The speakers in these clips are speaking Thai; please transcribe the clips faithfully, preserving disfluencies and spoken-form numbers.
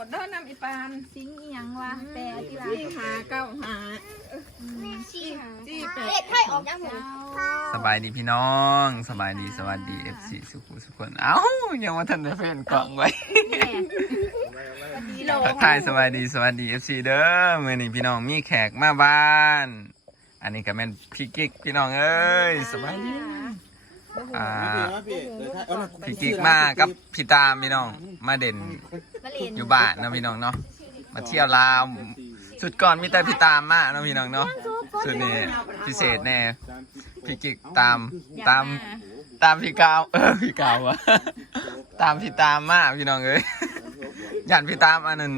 ดเด้อน้ำอีปานสิงอีหยังวะแปดที่ว่าสี่หาเก้าหาสี่หาสี่แปดเลขไทยออกยังหมดสบายดีพี่น้องสบายดีสวัสดีเอฟซีสุขุสุขคนเอ้ายังว่าทันได้เฟ้นกล่องไว้ทักทายสวัสดีสวัสดีเอฟซีเด้อมื่อนี้พี่น้องมีแขกมาบ้านอันนี้ก็แม่นพี่กิ๊กพี่น้องเอ้ยสบายดีอ่าพี่กิ๊กมากับพี่ตามพี่น้องมาเด่นอยู่บ้านเนาะพี่น้องเนาะมาเที่ยวลาวสุดก่อนมีแต่พี่ตามมาเนาะพี่น้องเนาะสุดนี้พิเศษแน่พี่กิ๊กตามตามตามพี่กาวเออพี่กาวอะตามพี่ตามมาพี่น้องเอ้ยยันพี่ตามอันนั้น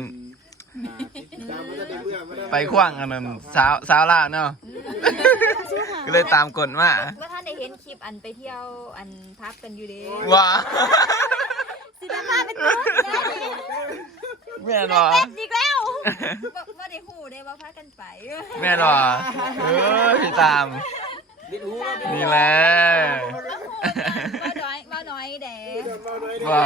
ไปขว้างอันนั้นสาวสาวลาวเนาะก็เลยตามกฎมาเมื่อท่านได้เห็นคลิปอันไปเที่ยวอันพักกันอยู่เด้ว้าสิบห้าเป็นตัวแม่นว่ะอีกแล้วว่าได้หูได้ว่าพักกันไปแม่นว่ะเออพี่ตามนี่แหละว่าน้อยว่าน้อยเด้ว่า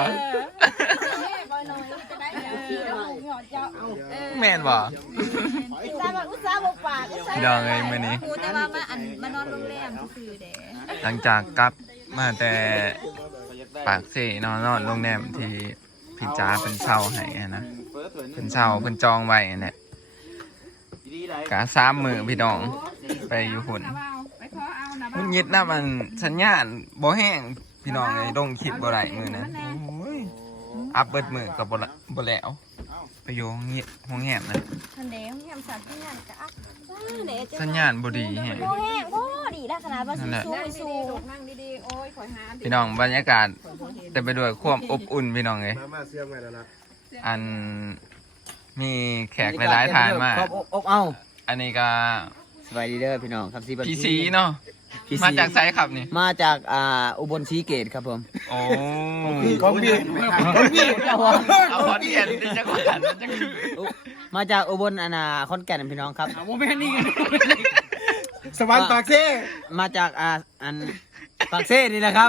แม่นว่ะตาแบบอุตส่าห์บอกปากดองไงมื้อนี้แต่ว่ามาอันมานอนโรงแรมซื่อเด้หลังจากกลับมาแต่ปากเสนอนนอนโรงแรมที่พี่จ๋าเพิ่นเช่าให้นะเพิ่นเช่าเพิ่นจองไว้นั่นแหละกะสามมื้อพี่น้องไปอยู่หุ่นหุ่นยึดน้ำมันสัญญาณบ่แห้งพี่น้องเลยลงคลิปบ่ได้มื้อนั้นโอ้ยอัพเบิดมื้อก็บ่ละบ่แล้วไปอยู่ห้องเงียบห้องแหบนะทันเด้ห้องแหบสัญญาณก็อัพสัญญาณบ่ดีแฮะโอ้แห้งโอ้ดีลักษณะว่าสู้สู้นั่งดีๆโอ้ยขอยหาพี่น้องบรรยากาศเต็มไปด้วยความอบอุ่นพี่น้องเลยอันมีแขกหลายๆทานมากอบเอาอันนี้ก็สบายดีเด้อพี่น้องครับซีพีซีเนาะมาจากไซครับนี่มาจากอ่าอุบลศรีเกตครับผมโอ้ของพี่ของพี่เอาคอนเทนต์ที่จะขวัญจะคือมาจากอุบลอนาขอนแก่นพี่น้องครับโมเมนต์นี่กันสวรรค์ปากเซ่มาจากอ่าอันปากเซ่นี่แหละครับ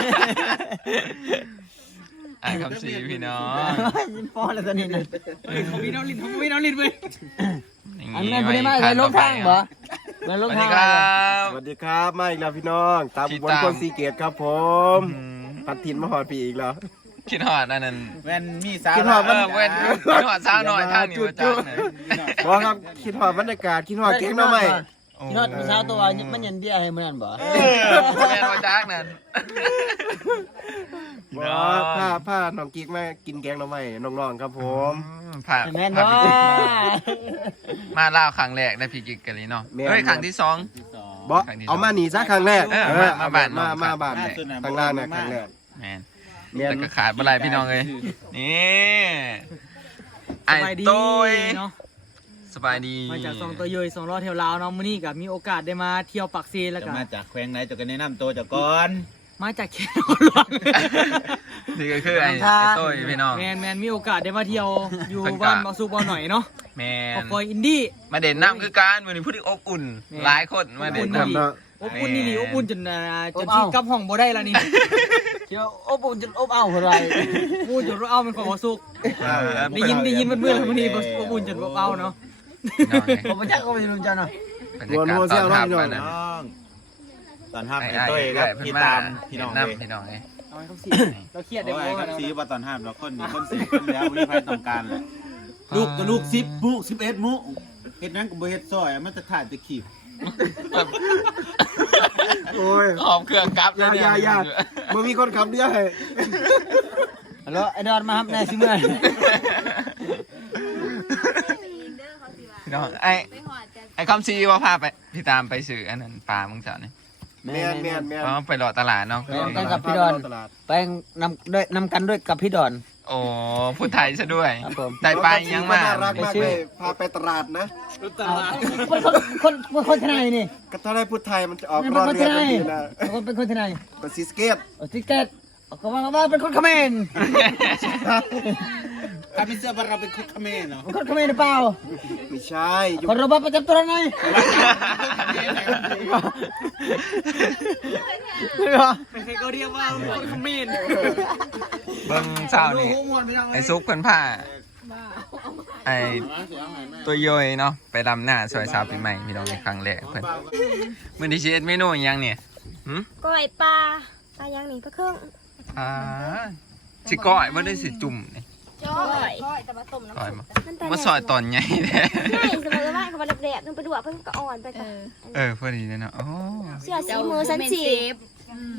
อ่าคำสีพี่น้องยินฟอแล้วตอนนี้นะของพี่น้องลินของพี่น้องลินเว้ยอันนั้นไม่ได้มาเลยลงทางเหรอมาลงทางสวัสดีครับมาอีกแล้วพี่น้องตามอุบลคนสีเกตครับผมพัดทินมาหอดพี่อีกแล้วคิดหอดนั่นนั่นแว่นมีสาวคิดหอดมันแว่นคิดหอดสาวหน่อยท่านี้มาจ้าเนี่ยบอกครับคิดหอดบรรยากาศคิดหอดเก่งน้องใหม่คิดหอดมีสาวตัวมันยันเบี้ยให้เหมือนบ่แว่นมาจ้านั่นบอกผ้าผ้าน้องกิ๊กมากินแกงน้องใหม่น้องๆครับผมผ่าแม่นบ่มาล่าครั้งแรกได้พี่กิ๊กกันเลยเนาะเฮ้ยครั้งที่สองบอกเอามาหนีซะครั้งแรกมาบ้านมามาบ้านครั้งแรกนะครั้งแรกแมนแต่ก็ขาดอะไรพี่น้องเลยนี่ไอ้ต้ยสบายดีมาจากสองตัวย่อยสองรอดแถวลาวเนาะมื้อนี้กับมีโอกาสได้มาเที่ยวปักเซแล้วกันมาจากแขวงไหนจะกันแนะนำตัวจากก่อนมาจากแค่นอนหลังนี่ก็คือไอ้ต้ยพี่น้องแมนแมนมีโอกาสได้มาเที่ยวอยู่บ้านบอสุบอหน่อยเนาะแมนคอยอินดี้มาเด่นน้ำคือการมือนี้พูดถึงอบอุ่นหลายคนมาเด่นน้ำอบอุ่นนี่อบอุ่นจนจนที่กับห้องบ่ได้แล้วนี่เที่ยวอบอุ่นจนอบเอาเท่าไรพูดจนเอาเป็นของบอสุกได้ยินได้ยินเมื่อๆวันนี้อบอุ่นจนอบเอาเนาะผมไม่จักก็ไม่รู้จักเนาะวนวนเซี่ยวน้องตอนห้ามไอ้ต้ยครับพี่ตามพี่น้องเลยพี่น้องเลยเราเครียดได้ไหมครับซีว่าตอนห้ามเราคนนี้คนสิบคนแล้วบริพารต้องการเลยลูกกับลูกสิบมุสิบเอ็ดมุเฮ็ดนั้นกับเฮ็ดซอยมันจะถ่ายจะขีบโอ้ยหอมเครื่องกับเลยเนี่ยยามึงมีคนขับด้วยฮัลโหลไอ้ดอนมาครับนายซิเมื่อพี่น้องไอ้ไอ้คำซีว่าพาไปพี่ตามไปสื่ออันนั้นปลามึงสาวนี่แม่แม่แม่อ๋อไปหล่อตลาดเนาะไปกับพี่ดอนไปนำด้วยนำกันด้วยกับพี่ดอนโอ้พูดไทยซะด้วยได้ไปยังมาไปซื้อพาไปตลาดนะคนคนคนคนที่ไหนนี่ก็ถ้าได้พูดไทยมันจะออกรอเรียนดีนะคนเป็นคนที่ไหนคนซิสเกตซิสเกตเขาว่าว่าเป็นคนเขมรถ้าเป็นเสื้อเราเป็นคนเขมรเนาะคนเขมรหรือเปล่าไม่ใช่คนระบาดประจำตัวไหนไม่ใช่เขาเรียกว่าคนเขมรเบิ้งเช้านี่ไอ้ซุกเพิ่นผ้าไอตัวย่อยเนาะไปดำหน้าซอยสาวปีใหม่พี่น้องในครั้งแรกเพิ่นมื้อนี้สิเฮ็ดเมนูอิหยังเนี่ยหึก้อยปลาปลาย่างนี่ปลาเครื่องอ่าสิก้อยบ่ได้สิจุ่มนี่จ้อยก้อยแต่มาต้มน้ำก้อยซุปมามันแต่บ่ซอยตอนใหญ่แท้ใช่สมมติว่าเขามาแดดนึงไปดูว่าเพิ่งก็อ่อนไปเอกับอเออพอดีเลยเนาะโอ้เสื้อสีมือสันสีอืม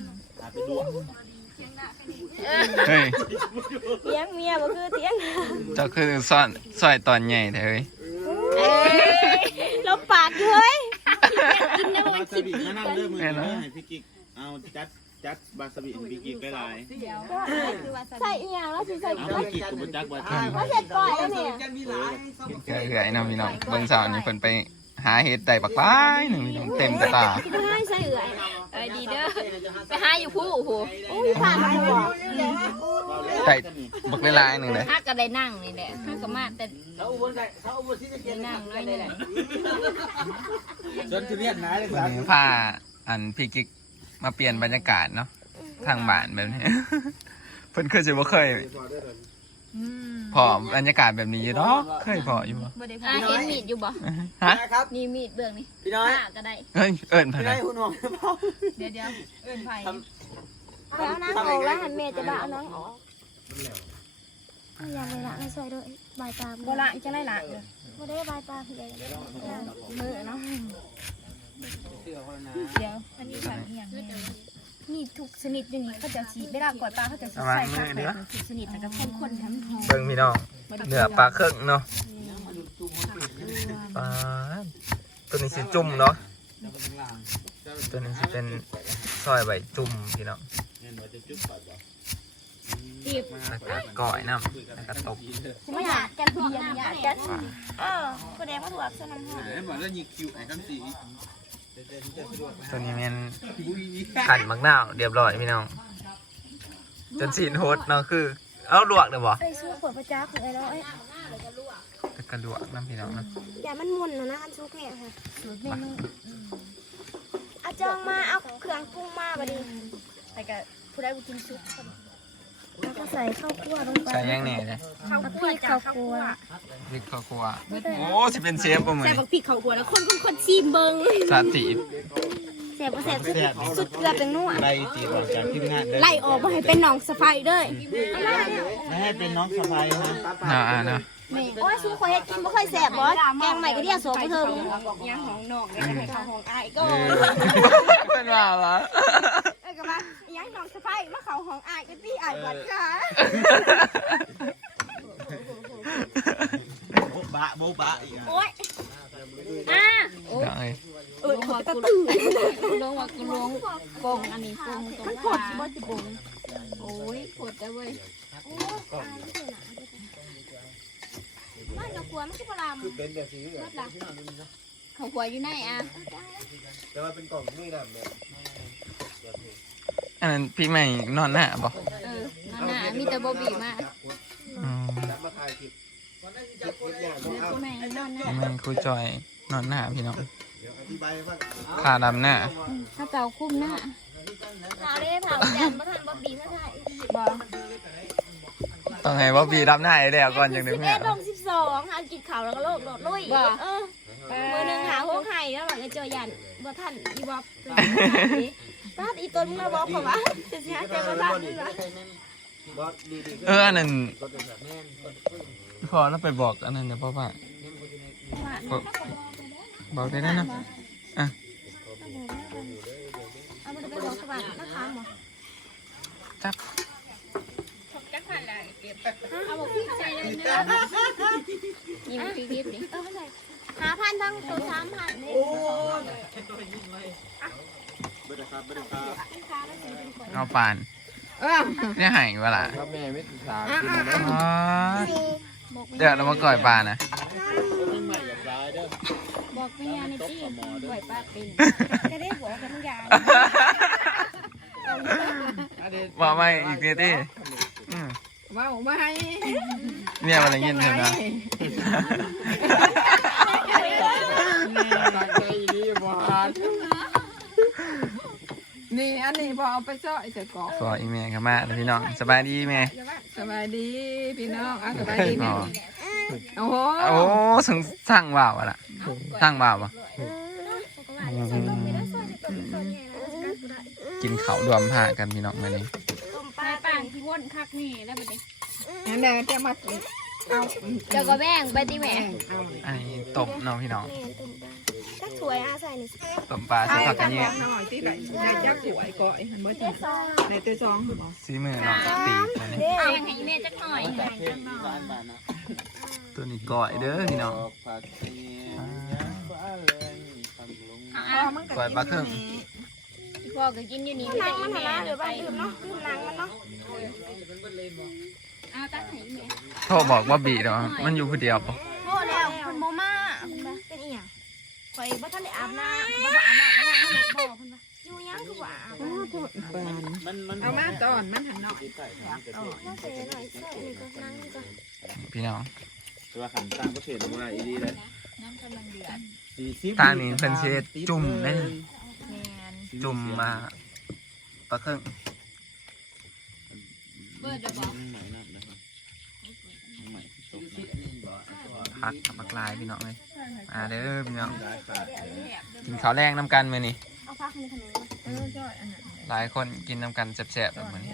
เฮ้ยเตียงเมียบ่คือเตียงเจ้าคือซอยซอยตอนใหญ่แท้เอ้ยเอ้ยลบปากอยู่เฮ้ยวาซาบิมานั่งเริ่มมือนี้ให้พี่กิ๊กเอาจัดจัดวาซาบิให้พี่กิ๊กได้หลายเดี๋ยวคือวาซาใส่บิอีหยังแล้วสิใส่เอาก้อยพี่กิ๊กกับจักวาซาบิว่าเสร็จก่อยแล้วเนี่ยเอื่อยๆเนาะพี่น้องเบิ่งสาวนี่เพิ่นไปหาเห็ดได้บักหลายหนึงพี่น้องเต็มกระตาที่ก็ให้ใส่เอื่อยเออดีเด้อไปหาอยู่ผู้โอ้โหโอ้ยผ่านมาหัวได้บักหลายๆหนึงเลยถ้าก็ได้นั่งนี่แหละถ้าก็มาแต่ได้นั่งน้อยนี่แหละจนทุเรียนหายเลยควัรันบนี้พาอันพี่กิ๊กมาเปลี่ยนบรรยากาศเนาะทางบ้านแบบนี้ เพิ่นเคยสิบ่เคยอืมพอบรรยากาศแบบนี้อยู่เนาะเคยพออยู่บ่บ่ได้อ่ะเห็นมีดอยู่บ่ฮะนี่มีดเบื้องนี่พี่น้อยผ้าก็ได้เฮ้ยเอิ้นเพิ่นพี่น้น่ะอยคุณหวงเดี๋ยวเดี๋ยวเอิ้นไผแล้วนางออกแล้วหันเมย์จะบ้าเอาน้องออกเอาอย่างไรละไม่ใส่ด้วยบายตาบ่ละจังได๋ล่ะไม่ได้บายตาคืออะไรมือเนาะเดี๋ยวอันนี้ผักอีหยังมีทุกชนิดอยู่นี่เขาจะสิเวลาก่อยปลาเขาจะสิใส่ผักแบบทุกชนิดแล้วก็ข้นๆทำหอมเบิ่งพี่น้องเนื้อปลาเครื่องเนาะปลาตัวนี้สิจุ่มเนาะตัวนี้สิเป็นซอยใบจุ่มพี่น้องตีบแล้วก็ก้อยน้ำแล้วก็ตบไม่อยากกันเพียงอยากกันเออแสดงว่าถูกสนามหอเอ้ยบอกแล้วยิงคิวไอ้คำสีตัวนี้เป็นขันมักนาวเรียบร้อยพี่น้องจนสีนโฮดเนาะคือ เอาลวกเดี๋ยวบ่ไอ้ซื้อขวดประจ้าของไอ้เราไอ้แต่ก็ลวกน้ำพี่น้องเนาะอย่ามันมุนนะนะอันซุกเนี่ยค่ะเอาจองมาเอาเครื่องปรุงมาบดีแต่ก็ผู้ใดบุกินซุปแล้วก็ใส่ข้าวคั่วลงไปใส่ยังแหน่เลยข้าวคั่วข้าวคั่วพริกข้าวคั่วโอ้สิเป็นเชฟป่ะมึงใส่บักพริกเข้าหัวแล้วคนคนคนชิมเบิ่งสาธิตแสบบ่แสบสุดสุดเกลือเป็นนัวไล่ตีออกจากทีมงานได้ไล่ออกบ่ให้เป็นน้องสะใภ้เด้อไม่ให้เป็นน้องสะพายนะเนาะอ่ะเนาะโอ้ยสู้ข่อยเฮ็ดกินบ่ค่อยแสบบ่แกงใหม่ก็เดียวโสบ่ถึงยางของน้องได้ให้เขาของอ้ายก็เป็นว่าละเอ้ยก็ว่าย้ายน้องสะใภ้มาเข้าห้องอ้ายก็สิอ้ายบัดค่ะโบ๊ะบะโบ๊ะบะอีกอ่ะโอ้ยอ่ะเนาะเอ้ยเออเขาตะตื้อลงว่ากูลงกงอันนี้กงตรงขวาบ่สิกงโอ้ยปวดจ้ะเว้ยมันก็กลัวมันคือบ่ลำเป็นแบบสีเหลืองเขาหัวอยู่ไหนอ่ะแต่ว่าเป็นกล่องนี่นะแบบอันนั้นพี่ใหม่นอนหน้าบ่เออนั่นน่ะมีแต่บ่บีมาอืมแล้วมาถ่ายคลิปคลิปอย่างต้องเอากูแม่นอนนะพี่ใหม่ครูจอยนอนหน้าพี่น้องเดี๋ยวอธิบายบ้างขาดำหน้าถ้าเก่าคุ้มหน้าเผาได้เผาแดดบ่ทันบ่บีมาใช่บ่ต้องให้ว่าพี่ดำหน้าให้แล้วก่อนจังสิได้บแม่เอ็ดลงสิบสองหากินข้าวแล้วก็โลกโดดลุยเออมือหนึงหาโฮกไห้แล้วหลังก็เจอยันบ่ทันอีบอบป้าอีต้นมึงมาบอกผมว่าจะสิหาใจบ่ทันนี่ล่ะบอสดีดีเอออันนั้นพอแล้วไปบอกอันนั้นเดี๋ยวพ่อป่ะบอกบอกได้แล้วเนาะอ่ะเอามันไปบอกสวัสดิ์นะคะหมอจักเอาบอกพี่ใจเลยนะยิ้มพี่ยิ้มดิเออไม่ใช่หาพันทั้งตัวสามพันนี่เบิดครับเบิดครับเอาปานเนี่ยหายเวลาครับแม่ไม่ศึกษาอ๋อเดี๋ยวเรามาก่อยปลานะบอกไม่ยาในจี้ปล่อยป้าเป็นก็ได้บอกกันทุกอย่างว่าไม่อีกนิดดิอืมว้าวไม่เนี่ยมันอะไรเงี้ยเห็นนะตั้งใจดีบอสนี่อันนี้บอเอาไปซ่อยใส่กรอกขออีเมลครับมาเดี๋ยวพี่น้องสบายดีแม่สบายดีพี่น้องอ่ะสบายดีอ๋พี่ออืมโอ้โหโอ้สังสั่งว่าวอะล่ะสั่งว่าวอะกินเขาวรวมผ้ากันพี่น้องมาเลยต้มปลาป่างที่ว่นคักนี่แล้วบัดนี้นั่นแหละจะมาเอาเดี๋ยวก็แบ่งไปที่แม่เอาอันนี้ตบน้องพี่น้องจักถ้วยอาใส่นี่ตบปลาใส่ผักกระเจี๊ยบหน่อยที่ไหนได้จักสวยก่อยหันเบอร์จีในเตซองบ่ซีมือน้องตีมาเลยเอาให้แม่จักหน่อยให้จักหน่อยตัวนี้ก่อยเด้อพี่น้อง ก่อยปลาเครื่องพ่อก็กินอยู่นี่นั่งมันหาหรือว่าดื่มเนาะดื่มนั่งมันเนาะเอาตักให้แม่โทรบอกว่าบีเนาะมันอยู่คนเดียวปะโทษแล้วคุณโมมาเป็นอีหยังข่อยบ่ทันได้อาบน้ำบ่บ่อาบน้ำบ่เฮ็ดบ่เพิ่นว่าอยู่ยังคือว่าอาบน้ำปานมันมันเอามาตอนมันหันหน่อยน่าเสียหน่อยใส่นี่ก็นั่งนี่ก็พี่น้องตัวขันต่างประเทศอะไรดีเลยสี่สิบทางนี้เพิ่นสิเฮ็ดจุ่มได้จุ่มมาปลาเครื่องเบิดเดี๋ยวบอกพักกับปลากลายพี่น้องเลยอ่าเด้อพี่น้องกินข้าวแรงน้ำกันมื้อนี้เอาพักนี่ทำไมวะเออจ้อยอันนั้นหลายคนกินน้ำกันแซ่บๆแบบมื้อนี้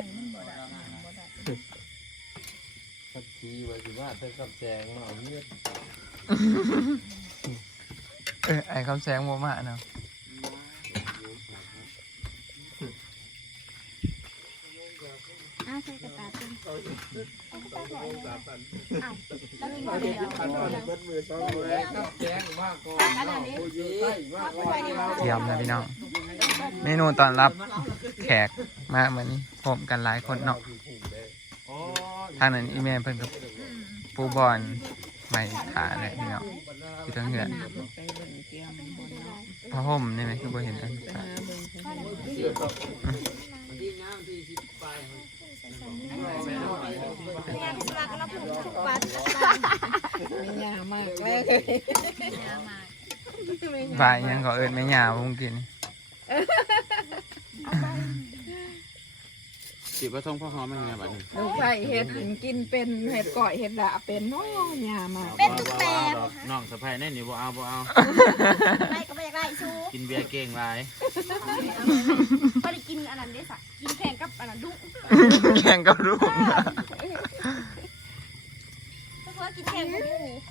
สักทีว่าสิว่าเป็นกับแจงมาเอาเนื้อเออไอ้คำแซงบ่มาเนาะอ่าใส่กระตาเป็นกับแจงมากก่อนเนาะผู้อยู่ใต้มากก่อนเราเตรียมนะพี่น้องเมนูต้อนรับแขกมาเหมือนพบกันหลายคนเนาะทางนั้นอีเมลเพิ่นกับปูบอลใหม่ขาเลยพี่น้องอยู่ทั้งเหือนไปเบิ่งเกียมบนเนาะพระห่มนี่ไหมคือบ่เห็นอันไปหาเบิ่งเพิ่นเนี่ยสลากก็รับผูกทุกวันไม่ยากมากเลยบ่ายยังขอเอิญแม่ย่าผมกินสิบกระทงพ่อหอมไม่ไงบัดนี้ลูกไผ่เห็ดกินเป็นเห็ดก่อยเห็ดละเป็นน้อยยามากเป็นทุกแบบน้องสะพายแน่นี่บ่เอาบ่เอาไม่ก็ไม่อยากได้ชูกินเบียร์เก่งไรบ่ได้กินอันนั้นเด้สักกินแข่งกับอันนั้นดุแข่งกับลูกก็คือกินแข่งกับหมู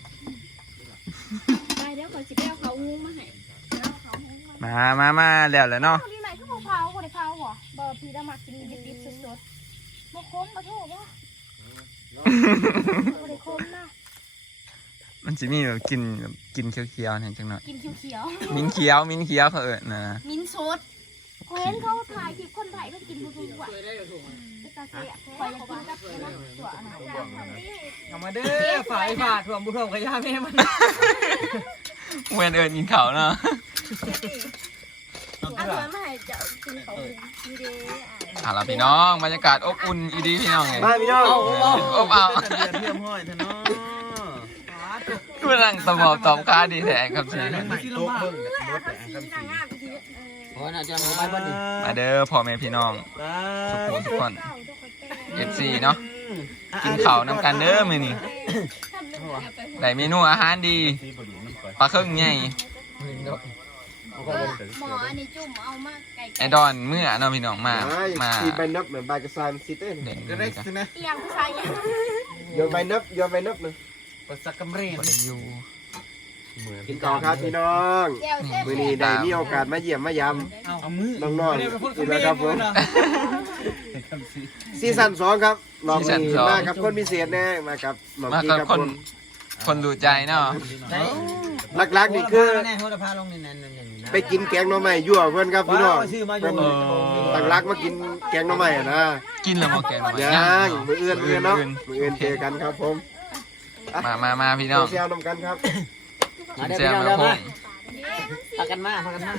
ไปเดี๋ยวขอสิไปเอาเขางูมาให้มามามาแล้วแหละเนาะเอาที่ไหนคือบ่เผาบ่ได้เผาบ่บ่พี่ได้มากินดิบๆสดๆบ่คมบ่โทษบ่บ่ได้คมนะมันจะมีแบบกินแบบกินเคี้ยวๆเนี่ยจังหน่อยกินเขียวมิ้นเคี้ยวมิ้นเคี้ยวเขาเอิญนะๆมิ้นสดข่อยเห็นเขาถ่ายคลิปคนไทยเขากินบ่ถูกอ่ะไปตาเสียข่อยอยากกินกับอันนั้นตัวอันนั้นเอามาเด้อฝ่ายฝาดถ่วมบุถ่วมกระยาแม่มันเวนเอิญกินเขาวเนาะอันนั้นมาให้เจ้ากินเขาดีเด้อ่ะอ่ะล่ะพี่น้องบรรยากาศอบอุ่นอีดีพี่น้องไงมาพี่น้องอบเอาเบียร์เทียมห้อยเถอะเนาะกูนั่งตะบอบตอบค้าดีแท้ครับชีโต๊ะเบิ่งสีนางงามดีเออโอ้น่าจะมาบ้านนี่มาเด้อพ่อแม่พี่น้องทุกคนทุกคน เอฟซีเนาะกินข้าวน้ำกันเด้อมื้อนี้ได้เมนูอาหารดีปลาเครื่องใหญ่หมออันนี้จุ่มเอามาไก่ไอดอนเมื่อเนาะพี่น้องมามาทีใบนับเหมือนใบกระซานซิเต้เด่นก็เลได้ยจ้ะสินะเอียงผู้ชายยังโยนใบนับโยนใบนับเลยปัสสกำเรนบ่ได้อยู่กินต่อครับพี่น้องแก้วเส้นมื้อนี้ได้มีโอกาสมาเยี่ยมมายามเอามือน้องๆกินแล้วครับผมคำสิซีซั่นสองครับรอบนี้มากับคนพิเศษแน่มากับหมอมากี้กับกับคนคนคนดูใจเนาะหลักๆนี่คือแน่โหระพาลงนี่นั่นนั่นนั่นไปกินแกงหน่อไม้ยั่วเพื่อนครับพี่น้องชื่อมาอยู่หลักๆมากินแกงหน่อไม้อะนะกินแล้วบ่แกงมายังมืออื่นมือเนาะมืออื่นเจอกันครับผมมามามาพี่น้องเซียวนำกันครับกินแซ่บมาพงพากันมาพากันมา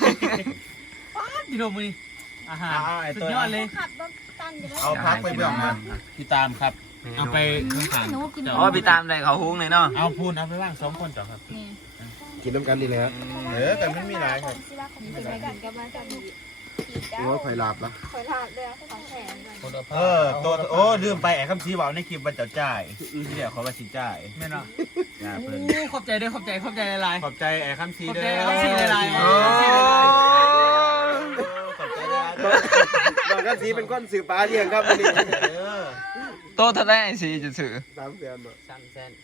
พี่โดมมือนี่อาหารเอาไอ้สุตัดวยอดเลยขับรถตันอยู่แล้วเอาพักไปเบื้องมาพี่ตามครับ เอาไปข้างขางอ๋อพี่ตามได้เขาหุ้งเลยเนาะเอาพูนเอาไปว่างสองคนจ้ะครับกินน้ำกันดีเลยครับเออแต่ไม่มีไรครับสิว่าเขาเป็นกันกับมากันโอ้ยข่อยหลับละคอยทานเลยของแถมเลยเออตัวโอ้ลืมไปไอ้คำชี้เว้าในคลิปว่าเจ้าจ่ายที่เดี๋ยวเขาว่าสิจ่ายแม่นอ่ะอย่าเพิ่นโอ้ขอบใจด้วยขอบใจขอบใจหลายขอบใจไอ้คำชี้ขอบเด้ใจอขอบใจหลายๆโอ้ขอบใจหลายๆน้องกันสีเป็นคนสื่อปลาเลี้ยงครับวันนี้เออโตเท่าไรไอซีจะซื้อสามแสนบ่ข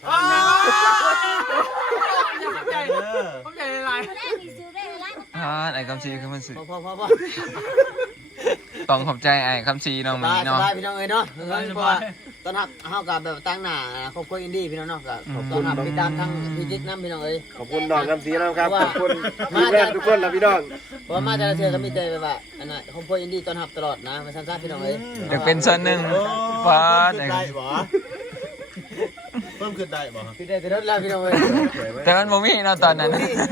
อบใจขอบใจหลายแรกนี่ซื้อได้เลยอ่าไอคำซีคือมันซื้อพอพอพอพอต้องขอบใจไอคำซีน้องสมีบายสเนาะบายพี่น้องเอ้ยเนาะเพราะว่าตอนหับเฮากับแบบตั้งหน้าครอบครัวอินดี้พี่น้องเนาะกับตอนหับพี่ตามทั้งพี่จิ๊กน้ำพี่น้องเอ้ยขอบคุณน้องกันสีนะครับขอบคุณทีมงานทุกคนนะพี่น้องเพราะว่ามาแต่ละเทื่อก็มีแต่แบบว่าอันน่ะครอบครัวอินดี้ตอนหับตลอดนะมาสั้นๆพี่น้องเอ้ยอยากเป็นส่วนหนึ่งฟาดไอได้บ่เพิ่มขึ้นได้บ่พี่ได้แต่รถแล้วพี่น้องเอ้ยแต่มันบ่มีเนาะตอนนั้น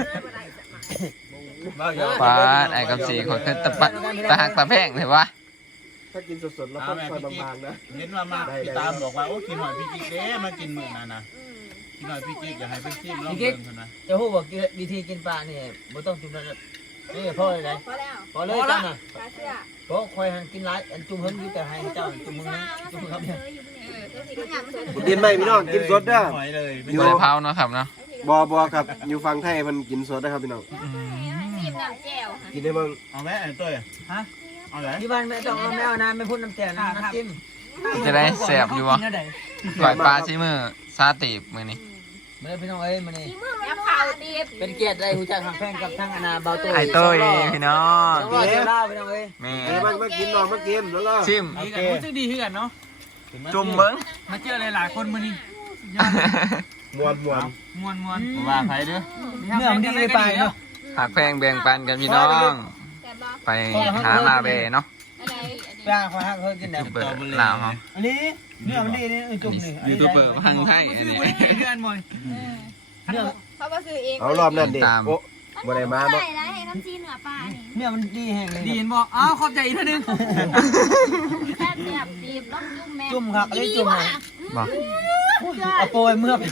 ฟาดไอคำซีคนขึ้นตะปะตะหักตะแพงเลยวะถ้ากินสดๆแล้วก็ซอยบางๆนะเห็นว่ามาพี่ตามบอกว่าโอ้กินหอยพี่กิ๊กเด้มากินมื้อนั้นนะกินหอยพี่กิ๊กอยากให้เพิ่นชิมลองเบิ่งเพิ่นนะจะฮู้ว่าวิธีกินปลานี่บ่ต้องจุ่มแล้วนี่พ่อเลยพอแล้วพอเลยจังน่ะปลาเสื้อเพราะคอยหันกินหลายอันจุ่มเฮิงอยู่แต่ให้เจ้าจุ่มเฮิงจุ่มเฮิงครับเนี่ยกินไหมพี่น้องกินสดเด้อหอยเลยอยู่บริเพราเนาะครับเนาะบ่บ่ครับอยู่ฝั่งไทยมันกินสดนะครับพี่น้องซีมน้ำแจ่วกินได้เบิ่งเอาแม่ไอ้ต้อยฮะเอาไหนที่บ้านไม่ต้องเอาแมวนะไม่พูดน้ำแจ่วนะน้ำจิ้มจะได้แสบอยู่วะก่อยปลาชิมือซาติบมือนี้มาเลยพี่น้องเอ้ยมานี่แล้วข่าวตีบเป็นเกียรติได้หูจักทางแพงกับทางอนาเบาตัวไอโต้ยพี่น้องสองร้อยเจ้าเล่าพี่น้องเอ้ยแม่เอ้ยมันมากินน้องมากินแล้วก็ชิมดีกันรู้สึกดีขึ้นกันเนาะจุ่มเบิ้งมาเจอหลายๆคนมื้อนี้มวนมวนมวนมวนว่าใครเด้อเมื่อมันดีไปเนาะหักแพงแบ่งปันกันพี่น้อง ไปหามาเบเนาะปลาขอหักเพิ่งกินเดี๋ยวเปิดลาวเขาอันนี้เนื้อมันดีนี่จุ่มนี่ยูทูบเบอร์พังไทยอันนี้เดือนมวยเนื้อเขามาซื้อเองเอารอบนั้นดิโอ้บ่ได้มาเนาะใส่แล้วให้น้ำจีนเหนือปลานี่เนื้อมันดีแห้งเลยดีเห็นบอกอ้าวขอบใจอีกทีนึงแซ่บแซ่บตีบรสจุ่มแม่จุ่มครับเลยจุ่มเลยบอกเอาโปรยเมื่อ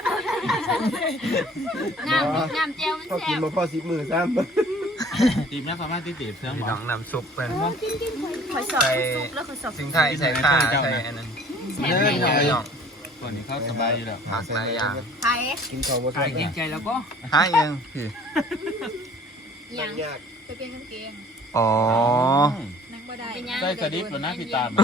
น้ำน้ำเจลมันก็แซ่กินบมาพอสิบมือซ้ำตีมนะสามารถตีตีเสื่อมพี่บ่น้องนำซุปเป็นคอยสอบซุปแล้วคอยสอบสิงไทยใส่ข้าใส่อันนั้นแซ่บพี่น้องพี่น้องตัวนี้เขาสบายอยู่แล้วผักหลายอย่างไทยกินข้าวบ่ใครทันเกรงใจแล้วก็ห้ายังพี่ยังยากจะเป็นกางเกงอ๋อนั่งบ่ได้เป็นยังใส่กระดิบแล้วนะพี่ตาม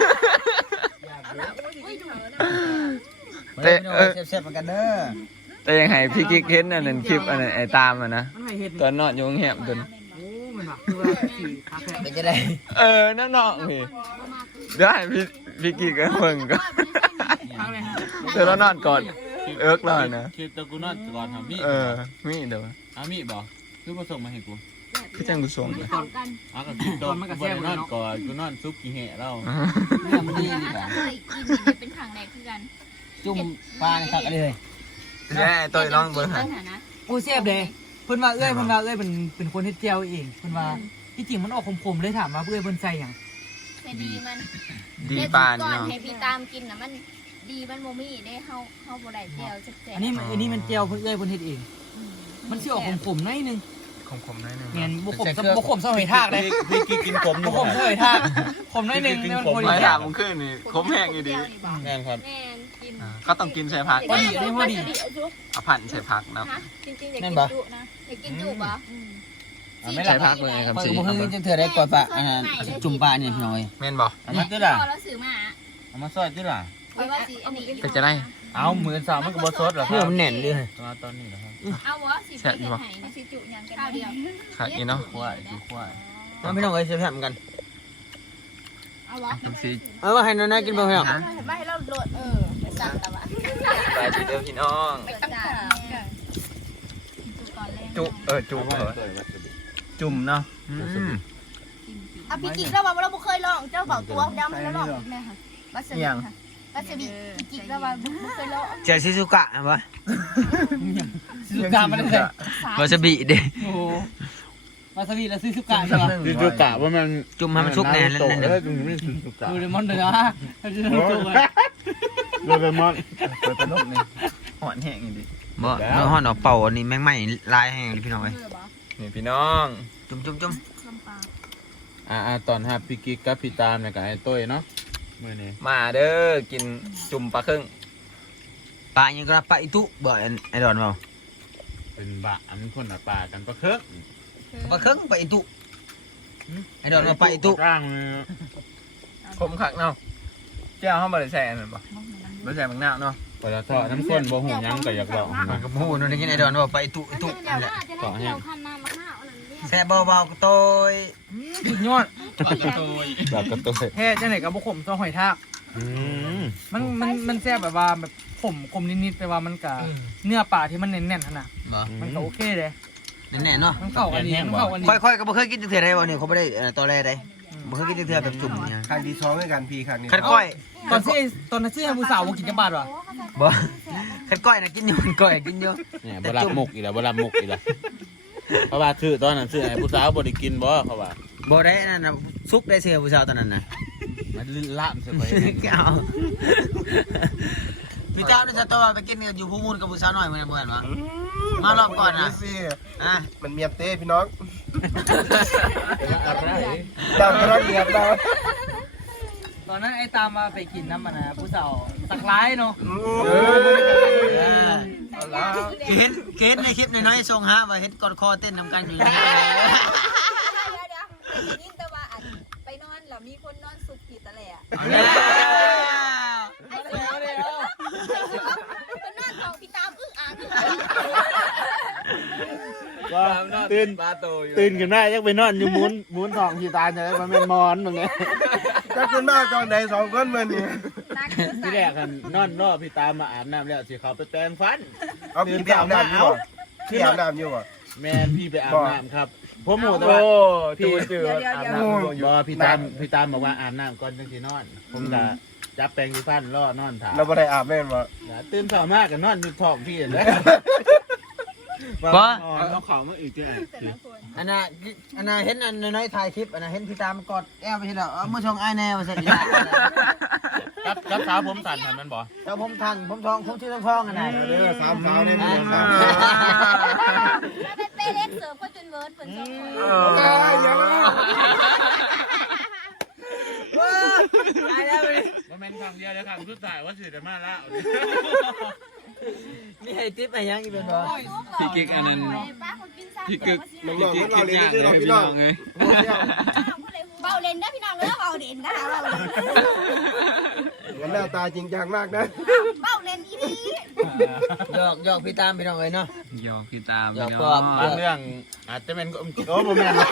เตะเออแซ่บๆเหมือนกันเด้อแต่ยังไงพี่กิ๊กเห็นอันนั้นคลิปอันนั้นไอ้ตามอ่ะนะมันให้เห็ดตอนนอนอยู่ห้องแหบตัวนั้นโอ้มันแบบคือว่าขี่คาแคเป็นจะได้เออนั่นน้องพี่เดี๋ยวให้พี่พี่กิ๊กก็เพิ่งก็ครั้งเลยฮะเดี๋ยวเรานอนก่อนเอิร์กเลยนะคิดตะกูนอนก่อนทำมีเออมีเดี๋ยวเอามีบ่คือมาส่งมาให้กูพี่จังกูส่งเลยเข้ากันเอากับกินโตมันก็แซ่บนอนก่อนกูนอนซุปกี่แห่เราเนื้อมันดีอันดีกว่าเคยกินนี่เป็นขังแรกคือกันจุ่มปลาในตักอะไรเลยแย่ตัวน้องเบิ้งหันนะโอ้เสียบเลยเพิ่นว่าเอ้ยเพิ่นว่าเอ้ยเป็นเป็นคนเฮ็ดเจียวเองเพิ่นว่าที่จริงมันออกขมๆเลยถามว่าเอ้ยเพิ่นใส่หยังแต่ดีมันดีปานก่อนเนาะให้พี่ตามกินน่ะมันดีมันโมมี่ได้เฮาเฮาบ่ได้แจ่วแซ่บอันนี้มันอันนี้มันเจียวเพิ่นเอ้ยเพิ่นเฮ็ดเอง มันสิออกขมๆหน่อยนึงคมๆหน่อยหนึงแม่นบ่ขมบ่ขมเท่าหอยทากเลยพี่กิ๊กกินขมบ่ขมเท่าหอยทากขมหน่อยนึงนี่มันพอดีไม่ถามมึงขึ้นนี่คมแห้งอยู่ดีแม่นครับแม่นกินอ่าก็ต้องกินใส่ผักพอดีอันนี้พอดีเอาผันใส่ผักนะฮะจริงๆอยากกินจุนะอยากกินจุบ่ใส่ผักเลยครับเปิดสีบุ้งจะเถื่อได้ก่อนปลาอ่าจุ่มปลาเนี่ยพี่น้อยแม่นบอกเอามาตื้อล่ะพอเราซื้อมาเอามาซอยตื้อล่ะเพราะว่าสิอันนี้ก็จะได้เอาหมื่นสามมันก็บ่สดหรอคเนื้รัอบ มันแน่นเลยมาตอนนี้เหรอครับเอาวะสิไปเฮ็ดให้นะสิจุยังกันข้าวเดียวขาดอีเนาะควายดูควายน้องพี่น้องเอ้ยแซ่บๆเหมือนกันเอาวะครับสีเอาว่าให้น้อยๆกินบ่พี่น้องไม่ให้เราโหลดเออไปสั่งแต่ว่าไปทีเดียวพี่น้องไปตั้งแต่จุก่อนเลยจุเออจุเหรอจุ่มเนาะอืมอ่ะพี่กิ๊กเราว่าเราบ่เคยลองเจ้าเบาตัวดำแล้วลองอีกแม่ค่ะบัสบิค่ะบัสบิพี่กิ๊กเราว่าบ่เคยลองเจอชิซุกะปะสุกามันเลยวาซาบิเด้โอ้วาซาบิแล้วซื้อสุกาใช่ป่ะดูดูกะว่ามันจุ่มให้มันชุกแน่นโตนั่นเออตรงนี้ไม่สุดกะดูเรมอนเลยนะดูเรมอนเลยโดเรมอนเปิดตลกนี่หอนแห้งอยู่ดิบ่เนื้อห่อนออกเป่าอันนี้แม่งไหม้ลายแห้งเลยพี่น้องเอ้ยนี่พี่น้องจุ่มจุ่มจุ่มออ่าตอนฮับพี่กิ๊กกับพี่ตามเนี่ยกับไอ้ต้ยเนาะมื้อนี้มาเด้อกินจุ่มปลาครึ่งปลายังก็ปลาอีตุบ่ไอ้ดอนเปล่าเป็นบะอันคนละปลากันปลาเคิร์กปลาเครื่องปลาอีตุไอ้ดอนมาปลาอีตุร่างผมขักเนาะเจ้าห้องบริษัทนั่นปะบริษัทบางหน้าเนาะปลาทอดน้ำข้นบ่หูหยังก็อยากบอกมันก็พูดนั่นนี่ไอ้ดอนว่าปลาอีตุอีตุเดี๋ยวว่าจะได้เกี่ยวคันน้ำมะนาวนั่นเรียกแซ่บเบาๆก็โตยสุดยอดปลากระโตยปลากระโตยแท้จังไหนกับบ่ขมตัวหอยทากอืมมันมันมันแซ่บแบบว่าแบบขมขมนิดๆแต่ว่ามันก็เนื้อปลาที่มันแน่นๆขนาดบ่มันก็โอเคเลยแน่ๆเนาะมันเข้ากันดีมันเข้ากันดีค่อยๆก็บ่เคยกินจังเทื่อใดบ่เนี่ยเขาบ่ได้ตอแรได้บ่เคยกินจังเทื่อแบบจุ่มเนี่ยครั้งที่สองด้วยกันพี่ครั้งนี้คันก้อยตอนที่ตอนนั้นซื้อให้ผู้สาวบ่กินจังบาทว่ะบ่คันก้อยน่ะกินอยู่คันก้อยกินอยู่เนี่ยบ่รับมุกอีกแล้วบ่รับมุกอีกแล้วเพราะว่าชื่อตอนนั้นชื่อไอ้ผู้สาวบ่ได้กินบ่เขาว่าบ่ได้นั่นน่ะซุปได้เสียผู้สาวตอนนั้นน่ะมันล่ามซะไปเอาพี่เจ้าได้จะตัวไปกินกันอยู่ภูมูลกับผู้สาวน้อยเหมือนกันวะมารอบก่อนนะอ่ะมันเมียมเต้พี่น้องอะไรดำกระเดียบดาวตอนนั้นไอ้ตามมาไปกินน้ำมันนะผู้สาวสักร้ายเนาะเห็นเห็นในคลิปน้อยๆส่งฮะว่าเห็นกอดคอเต้นทำกันอยู่นี่เดี๋ยวเดี๋ยวยินแต่ว่าอันไปนอนแล้วมีคนนอนสุกผิดอะไรอ่ะเป็นหน้าของพี่ตามอึ้งอ่างอึ้งก็ตื่นตื่นขึ้นมายังไปนอนอยู่มุนมุนทองที่ตาจะได้มันเป็นมอนมึงเนี่ยจะขึ้นมาตอนไหนสองคนมันนี่ที่แรกกันนอนรอพี่ตามมาอาบน้ำแล้วสิเขาไปแปรงฟันเอาพี่ไปอาบน้ำอยู่บ่พี่อาบน้ำอยู่บ่แมนพี่ไปอาบน้ำครับผมหมูแต่ว่าพี่อาบน้ำบอพี่ตามพี่ตามบอกว่าอาบน้ำก่อนจังสินอน ผมจะจับแปรงที่ฟันรอนอนถามเราบ่ได้อาบแม่นบ่ตื่นเช้ามากกันนอนอยู่ท้องพี่เลยบ่เอาเขามาอีกจ้ะอันน่ะอันน่ะเห็นอันน้อยๆถ่ายคลิปอันน่ะเห็นพี่ตามกอดแอวไปทีละเอามื่อชงไอ้แนวเสร็จแล้วกับกับสาวผมสั่นหันมันบ่แล้วผมทันผมทองผมชื่อทองทองกันไหนเด้อสามสาวได้ไหมสามแล้วเป็นเป้เล็กเสิร์ฟก็จนเวิร์ดฝนตกตายยังตายแล้วเลยว่าแม่นคำเดียวเลยครับสุดท้ายว่าสื่อจะมาแล้วมีให้ติ๊บอะไรยังอีกเป็นบ่พี่กิ๊กอันนั้นป้าคนกินซ่าพี่กิ๊กน้องพี่ๆกิ๊กเราคิดเรียนยากชื่อเลเรายพี่พี่น้น้ออง งไงเบาเลนนะพี่น้องเลิกเบาเด่นนะเบาเลนงั้นหน้าตาจริงจังมากนะเบาเลนอีนี่หยอกหยอกพี่ตามพี่น้องเลยเนาะหยอกพี่ตามหยอกพี่ปน้ลออมงบางเรื่องอาจจะเป็นโอ้ผมแม่น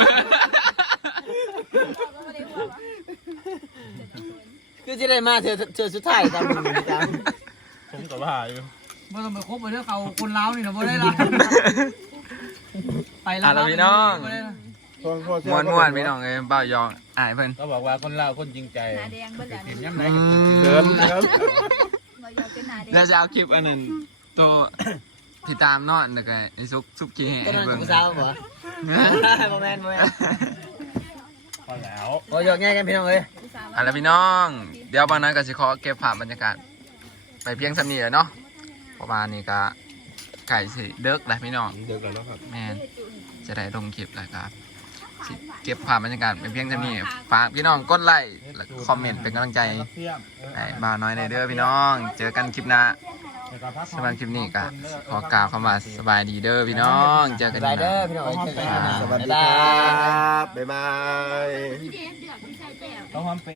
คือจะได้มาเธอเธอสุดท้ายตามมึงพี่ตามผมกับว่าอยู่บ่ต้องไปคบไปเรื่องเขาคนลาวนี่นะบ่ได้ละไปอ่ะแล้วพี่น้องบ่ได้ละม้วนม้วนๆพี่น้องเอ้ยเปล่ายองอายเพิ่นก็บอกว่าคนเล่าคนจริงใจหนาแดงเบิ่แล้วเห็นี่นยังไงเดินเดินบ่ยอมเป็นหนาแดงแล้วจะเอาคลิปอันนั้นตัวพี่ตามนอนแล้วก็ไอ้ซุกซุปขี้แห่ก็นอนเบิ่กับงผู้สาวบ่โมเมนต์โมเมนต์พอแล้วโอ้ยอกง่ายกันพี่น้องเลยอ่ะแล้วพี่น้อง เดี๋ยวบางนั้นก็สิขอเก็บภาพบรรยากาศ ไปเพียงสำนีแล้วเนาะประมาณนี้ก็ไก่สิเดิกแหละพี่น้องเดินก่อนแล้วครับแม่นจะได้ลงคลิปแล้วครับสิเก็บภาพบรรยากาศไปเพียงสำนีฝากพี่น้องกดไลค์และคอมเมนต์เป็นกำลังใจให้บ่าวน้อยในเด้อพี่น้อง เจอกันคลิปหน้าสำหรับคลิปนี้ก็ขอกล่าวคำว่าสบายดีเด้อพี่น้อง เจอกันบาคลิยปหเด้น้าอพี่น้องเจอกันสวัสดีครับบ๊ายบายเดือดไม่ใช่แจ่วต้องทำเป็น